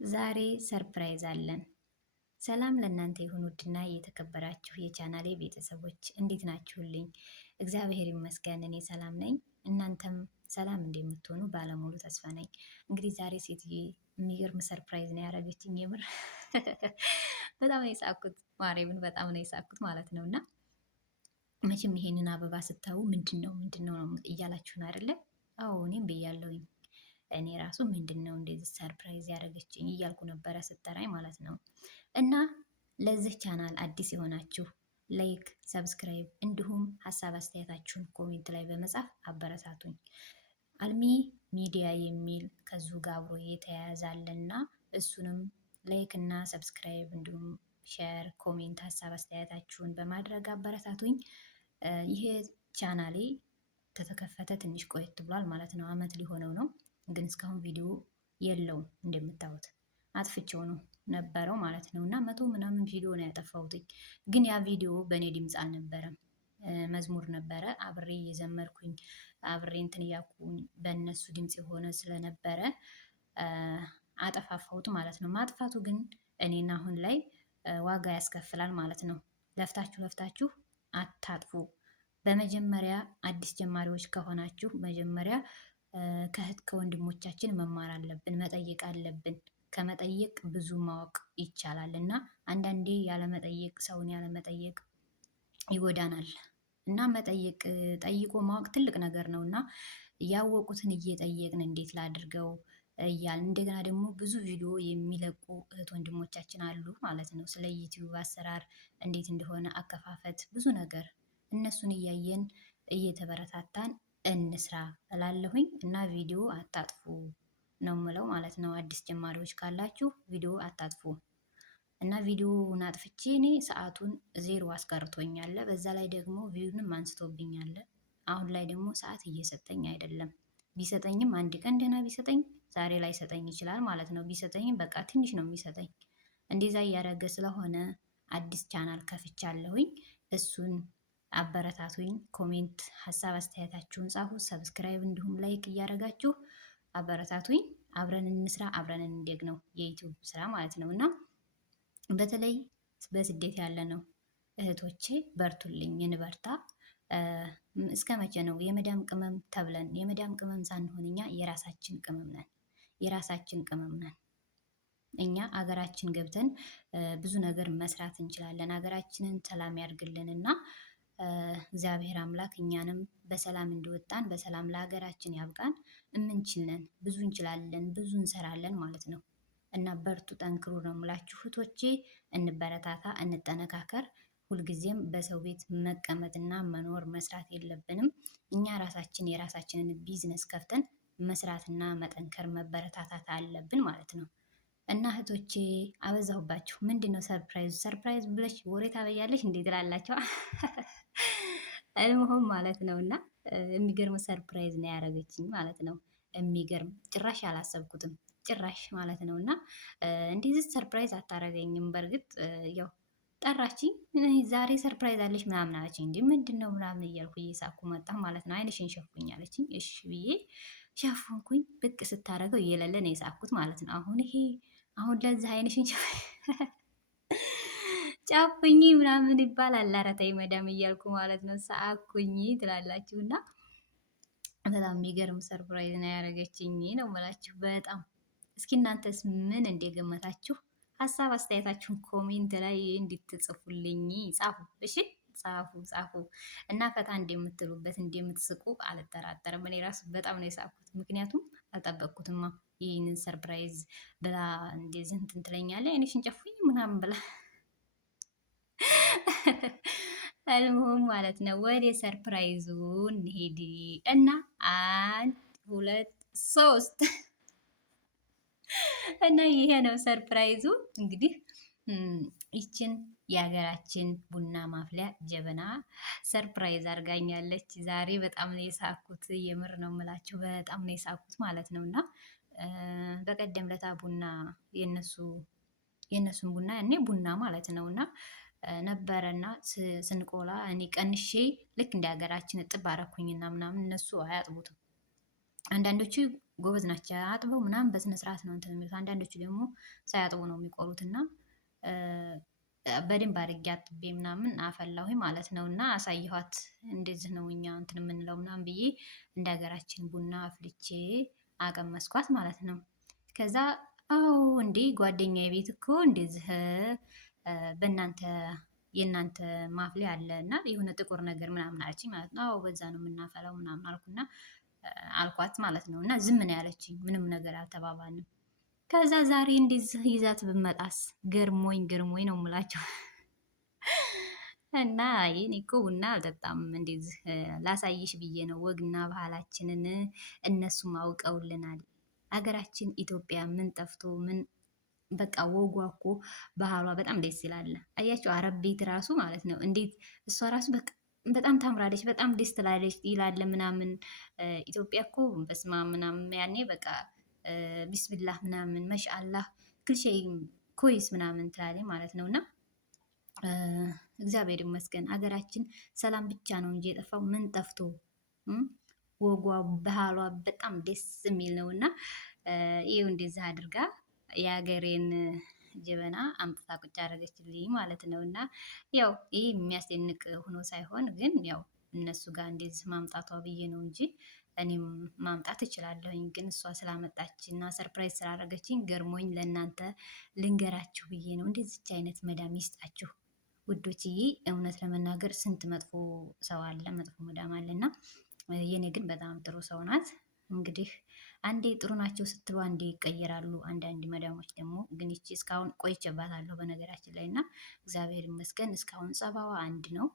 ዛሬ ሰርፕራይዝ አለን። ሰላም ለእናንተ ይሁን ውድና የተከበራችሁ የቻናሌ ቤተሰቦች እንዴት ናችሁልኝ? እግዚአብሔር ይመስገን እኔ ሰላም ነኝ። እናንተም ሰላም እንደምትሆኑ ባለሙሉ ተስፋ ነኝ። እንግዲህ ዛሬ ሴትዬ የሚገርም ሰርፕራይዝ ነው ያደረገችኝ። የምር በጣም ነው የሳቅኩት። ማርያምን በጣም ነው የሳቅኩት ማለት ነው። እና መቼም ይሄንን አበባ ስታዩ ምንድን ነው እያላችሁ ነው አይደለ? አዎ እኔም ብያለሁኝ። እኔ ራሱ ምንድን ነው እንደዚህ ሰርፕራይዝ ያደረገችኝ እያልኩ ነበረ ስትጠራኝ ማለት ነው። እና ለዚህ ቻናል አዲስ የሆናችሁ ላይክ፣ ሰብስክራይብ እንዲሁም ሀሳብ አስተያየታችሁን ኮሜንት ላይ በመጻፍ አበረታቱኝ። አልሚ ሚዲያ የሚል ከዚሁ ጋር አብሮ የተያያዘ አለና እሱንም ላይክ እና ሰብስክራይብ እንዲሁም ሼር፣ ኮሜንት ሀሳብ አስተያየታችሁን በማድረግ አበረታቱኝ። ይሄ ቻናሌ ከተከፈተ ትንሽ ቆየት ብሏል ማለት ነው። አመት ሊሆነው ነው። ግን እስካሁን ቪዲዮ የለውም እንደምታዩት አጥፍቼው ነው ነበረው ማለት ነው። እና 100 ምናምን ቪዲዮ ነው ያጠፋሁትኝ። ግን ያ ቪዲዮ በእኔ ድምፅ አልነበረም፣ መዝሙር ነበረ። አብሬ እየዘመርኩኝ አብሬ እንትን እያልኩኝ በእነሱ ድምፅ የሆነ ስለነበረ አጠፋፋሁት ማለት ነው። ማጥፋቱ ግን እኔና አሁን ላይ ዋጋ ያስከፍላል ማለት ነው። ለፍታችሁ አታጥፉ። በመጀመሪያ አዲስ ጀማሪዎች ከሆናችሁ መጀመሪያ ከእህት ከወንድሞቻችን መማር አለብን፣ መጠየቅ አለብን። ከመጠየቅ ብዙ ማወቅ ይቻላል እና አንዳንዴ ያለመጠየቅ ሰውን ያለመጠየቅ ይጎዳናል እና መጠየቅ ጠይቆ ማወቅ ትልቅ ነገር ነው እና ያወቁትን እየጠየቅን እንዴት ላድርገው እያልን እንደገና ደግሞ ብዙ ቪዲዮ የሚለቁ እህት ወንድሞቻችን አሉ ማለት ነው። ስለ ዩቲዩብ አሰራር እንዴት እንደሆነ አከፋፈት ብዙ ነገር እነሱን እያየን እየተበረታታን እንስራ እላለሁኝ እና ቪዲዮ አታጥፉ ነው ምለው ማለት ነው። አዲስ ጀማሪዎች ካላችሁ ቪዲዮ አታጥፉ እና ቪዲዮውን አጥፍቼ እኔ ሰዓቱን ዜሮ አስቀርቶኛል። በዛ ላይ ደግሞ ቪዲዮንም አንስቶብኛል። አሁን ላይ ደግሞ ሰዓት እየሰጠኝ አይደለም። ቢሰጠኝም አንድ ቀን ደህና ቢሰጠኝ ዛሬ ላይ ሰጠኝ ይችላል ማለት ነው። ቢሰጠኝም በቃ ትንሽ ነው የሚሰጠኝ። እንደዛ እያደረገ ስለሆነ አዲስ ቻናል ከፍቻለሁኝ። እሱን አበረታቱኝ። ኮሜንት ሀሳብ አስተያየታችሁን ጻፉ። ሰብስክራይብ እንዲሁም ላይክ እያደረጋችሁ አበረታቱኝ። አብረን እንስራ፣ አብረን እንደግ ነው የዩቲዩብ ስራ ማለት ነው። እና በተለይ በስደት ያለ ነው እህቶቼ በርቱልኝ፣ እንበርታ። እስከ መቼ ነው የመዳም ቅመም ተብለን? የመዳም ቅመም ሳንሆን እኛ የራሳችን ቅመም ነን፣ የራሳችን ቅመም ነን። እኛ አገራችን ገብተን ብዙ ነገር መስራት እንችላለን። አገራችንን ሰላም ያድርግልን እና እግዚአብሔር አምላክ እኛንም በሰላም እንዲወጣን በሰላም ለሀገራችን ያብቃን። እምንችልን ብዙ እንችላለን፣ ብዙ እንሰራለን ማለት ነው እና በርቱ፣ ጠንክሩ ነው የምላችሁ እህቶቼ። እንበረታታ፣ እንጠነካከር። ሁልጊዜም በሰው ቤት መቀመጥና መኖር መስራት የለብንም። እኛ ራሳችን የራሳችንን ቢዝነስ ከፍተን መስራትና መጠንከር መበረታታት አለብን ማለት ነው። እና እህቶቼ አበዛሁባችሁ። ምንድን ነው ሰርፕራይዝ ሰርፕራይዝ ብለሽ ወሬ ታበያለሽ እንዴ ትላላችሁ? አልመሆን ማለት ነው። እና የሚገርም ሰርፕራይዝ ነው ያደረገችኝ ማለት ነው። የሚገርም ጭራሽ አላሰብኩትም ጭራሽ ማለት ነው። እና እንደዚህ ሰርፕራይዝ አታረገኝም። በእርግጥ ያው ጠራችኝ፣ ዛሬ ሰርፕራይዝ አለች ምናምን አለችኝ። እንዲ ምንድን ነው ምናምን እያልኩ እየሳኩ መጣሁ ማለት ነው። አይንሽን ሸፉኝ አለችኝ። እሺ ብዬ ሸፉንኩኝ። ብቅ ስታረገው እየሌለ ነው የሳኩት ማለት ነው። አሁን ለዚህ አይንሽን ጨፉኝ ምናምን ይባላል። ኧረ ተይ መዳም እያልኩ ማለት ነው። ሳኩኝ ትላላችሁ እና በጣም የሚገርም ሰርፕራይዝ ነው ያደረገችኝ ነው የምላችሁ በጣም። እስኪ እናንተስ ምን እንደገመታችሁ ሀሳብ አስተያየታችሁን ኮሜንት ላይ እንድትጽፉልኝ ጻፉ። እሺ ጻፉ እና ፈታ እንደምትሉበት እንደምትስቁ አልጠራጠርም። እኔ ራሱ በጣም ነው የሳኩት፣ ምክንያቱም አልጠበቅኩትማ። ይህንን ሰርፕራይዝ ብላ እንደዚህ እንትን ትለኛለች አይንሽን ጨፉኝ ምናምን ብላ አልሞም ማለት ነው። ወደ ሰርፕራይዙ እንሄድ እና 1 2 3 እና ይሄ ነው ሰርፕራይዙ። እንግዲህ ይችን የሀገራችን ቡና ማፍሊያ ጀበና ሰርፕራይዝ አድርጋኛለች ዛሬ። በጣም ነው የሳኩት፣ የምር ነው የምላችሁ፣ በጣም ነው የሳኩት ማለት ነው። እና በቀደም ለታ ቡና የእነሱን ቡና ያኔ ቡና ማለት ነው እና ነበረና ስንቆላ እኔ ቀንሼ ልክ እንደ ሀገራችን እጥብ አረኩኝና ምናምን። እነሱ አያጥቡትም። አንዳንዶቹ ጎበዝ ናቸው። አጥበው ምናምን በስነ ስርዓት ነው እንትን የሚሉት። አንዳንዶቹ ደግሞ ሳያጥቡ ነው የሚቆሉት እና በደንብ አድርጌ አጥቤ ምናምን አፈላሁኝ ማለት ነው። እና አሳየኋት እንደዚህ ነው እኛ እንትን የምንለው ምናምን ብዬ እንደ ሀገራችን ቡና አፍልቼ አቀመስኳት ማለት ነው። ከዛ አዎ እንዴ ጓደኛ ቤት እኮ እንደዚህ በእናንተ የእናንተ ማፍሌ አለ እና የሆነ ጥቁር ነገር ምናምን አለችኝ ማለት ነው። አዎ በዛ ነው የምናፈላው ምናምን አልኩና አልኳት ማለት ነው። እና ዝም ነው ያለችኝ፣ ምንም ነገር አልተባባልንም። ከዛ ዛሬ እንደዚህ ይዛት ብመጣስ ገርሞኝ ገርሞኝ ነው የምላቸው። እና ይህን እኮ ቡና አልጠጣም እንደዚህ ላሳይሽ ብዬ ነው። ወግና ባህላችንን እነሱም አውቀውልናል። አገራችን ኢትዮጵያ ምን ጠፍቶ ምን በቃ ወጓ እኮ ባህሏ በጣም ደስ ይላል። አያቸው አረብ ቤት ራሱ ማለት ነው እንዴት እሷ ራሱ በቃ በጣም ታምራለች፣ በጣም ደስ ትላለች ይላል ምናምን። ኢትዮጵያ እኮ በስማ ምናምን ያኔ በቃ ቢስሚላህ ምናምን መሻአላህ ክልሸይ ኮይስ ምናምን ትላለች ማለት ነው። እና እግዚአብሔር ይመስገን አገራችን ሰላም ብቻ ነው እንጂ የጠፋው ምን ጠፍቶ ወጓ ባህሏ በጣም ደስ የሚል ነው። እና ይኸው እንደዚህ አድርጋ የሀገሬን ጀበና አምጥታ ቁጭ አደረገችልኝ ማለት ነው። እና ያው ይህ የሚያስደንቅ ሆኖ ሳይሆን ግን ያው እነሱ ጋር እንደዚህ ማምጣቷ ብዬ ነው እንጂ እኔም ማምጣት እችላለሁኝ። ግን እሷ ስላመጣች እና ሰርፕራይዝ ስላደረገችኝ ገርሞኝ ለእናንተ ልንገራችሁ ብዬ ነው። እንደዚች አይነት መዳም ይስጣችሁ ውዶችዬ። እውነት ለመናገር ስንት መጥፎ ሰው አለ፣ መጥፎ መዳም አለና የኔ ግን በጣም ጥሩ ሰው ናት። እንግዲህ አንዴ ጥሩ ናቸው ስትሉ አንዴ ይቀየራሉ። አንዳንድ መዳሞች ደግሞ ግን ይቺ እስካሁን ቆይቼባታለሁ በነገራችን ላይ እና እግዚአብሔር ይመስገን እስካሁን ጸባዋ አንድ ነው።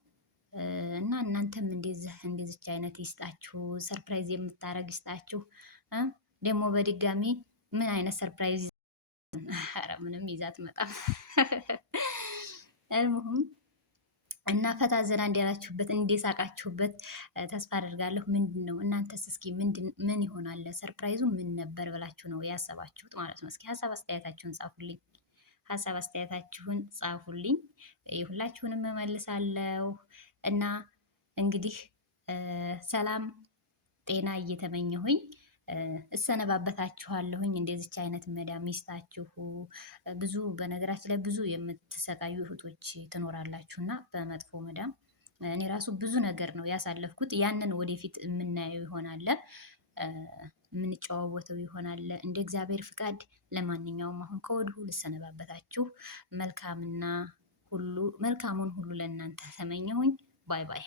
እና እናንተም እንደዚች አይነት ይስጣችሁ፣ ሰርፕራይዝ የምታረግ ይስጣችሁ። ደግሞ በድጋሚ ምን አይነት ሰርፕራይዝ ኧረ ምንም ይዛት መጣም አልሙሁም እና ፈታ ዘና እንዲያላችሁበት እንዲሳቃችሁበት ተስፋ አደርጋለሁ። ምንድን ነው እናንተስ እስኪ ምን ይሆናል ሰርፕራይዙ ምን ነበር ብላችሁ ነው ያሰባችሁት ማለት ነው? እስኪ ሀሳብ አስተያየታችሁን ጻፉልኝ። ሀሳብ አስተያየታችሁን ጻፉልኝ። ሁላችሁንም እመልሳለሁ። እና እንግዲህ ሰላም ጤና እየተመኘሁኝ እሰነባበታችኋለሁኝ። እንደዚች አይነት መዳም ይስጣችሁ። ብዙ በነገራችን ላይ ብዙ የምትሰቃዩ እህቶች ትኖራላችሁ እና በመጥፎ መዳም እኔ ራሱ ብዙ ነገር ነው ያሳለፍኩት። ያንን ወደፊት የምናየው ይሆናል፣ የምንጨዋወተው ይሆናል እንደ እግዚአብሔር ፍቃድ። ለማንኛውም አሁን ከወዲሁ ልሰነባበታችሁ። መልካሙን ሁሉ ለእናንተ ተመኘሁኝ። ባይ ባይ።